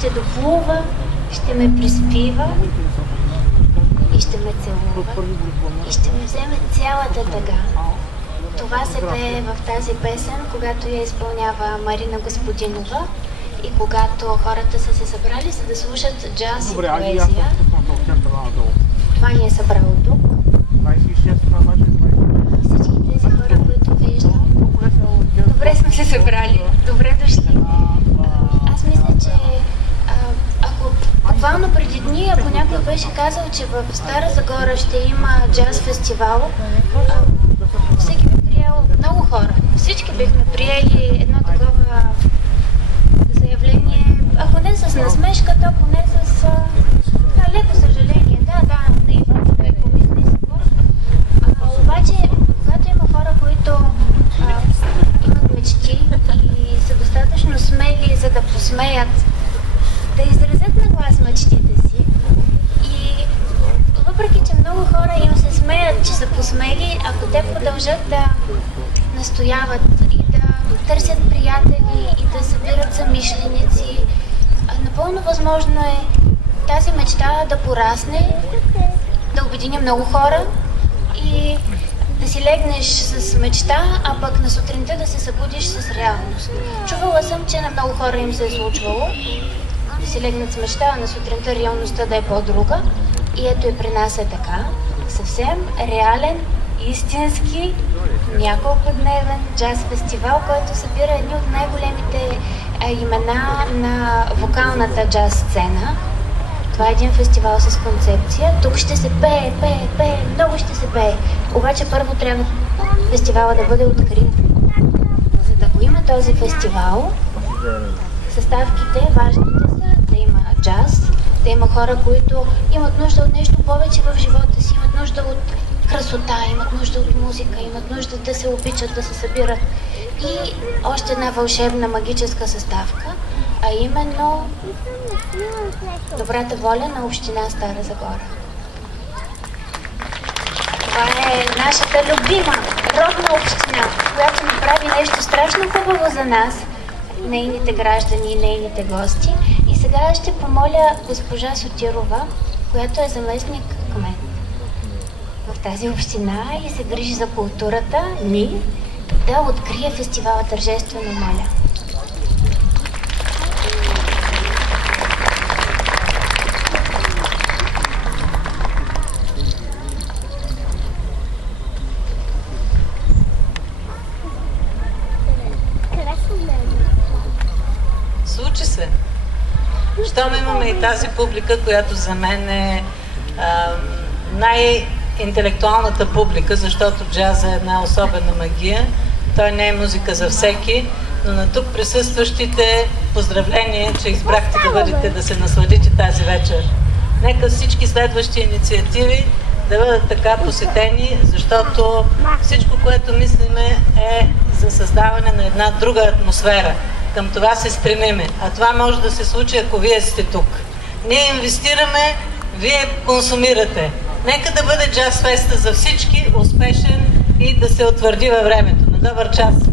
ще доплува, ще ме приспива и ще ме целува и ще ми вземе цялата тъга. Това се пее в тази песен, когато я изпълнява Марина Господинова и когато хората са се събрали, за да слушат джаз и поезия. Това ни е събрало тук. Всички тези хора, които виждам, добре сме се събрали. Добре дошли. Аз мисля, че ако буквално преди дни, ако някой беше казал, че в Стара Загора ще има джаз фестивал, всеки би приел, много хора, всички бихме приели едно такова заявление, ако не с насмешка, то поне с леко съжаление. Да, наивно човек помисли си. Обаче, когато има хора, които имат мечти и са достатъчно смели, за да посмеят, да изразят на глас мечтите си, и въпреки, че много хора им се смеят, че са посмели, ако те продължат да настояват и да търсят приятели и да събират съмишленици, напълно възможно е тази мечта да порасне, да обедини много хора и да си легнеш с мечта, а пък на сутринта да се събудиш с реалност. Чувала съм, че на много хора им се е случвало да си легнат с мечта, а на сутринта реалността да е по-друга. И ето и при нас е така. Съвсем реален, истински, няколкодневен джаз фестивал, който събира едни от най-големите имена на вокалната джаз сцена. Това е един фестивал с концепция. Тук ще се пее, много ще се пее. Обаче първо трябва фестивала да бъде открит. За да го има този фестивал, съставките, важните са да има джаз, да има хора, които имат нужда от нещо повече в живота си, имат нужда от красота, имат нужда от музика, имат нужда да се обичат, да се събират. И още една вълшебна магическа съставка, а именно добрата воля на община Стара Загора. Това е нашата любима родна община, която направи нещо страшно хубаво за нас, нейните граждани и нейните гости. И сега ще помоля госпожа Сотирова, която е заместник кмет в тази община и се грижи за културата ни, да открие фестивала тържествено, моля. Случи се. Щом имаме и тази публика, която за мен е най-интелектуалната публика, защото джаза е една особена магия. той не е музика за всеки, но на тук присъстващите поздравление, че избрахте да бъдете, да се насладите тази вечер. Нека всички следващи инициативи да бъдат така посетени, защото всичко, което мислиме, е за създаване на една друга атмосфера. Към това се стремиме. А това може да се случи, ако вие сте тук. Ние инвестираме, вие консумирате. Нека да бъде джаз феста за всички, успешен и да се утвърди във времето. На добър час!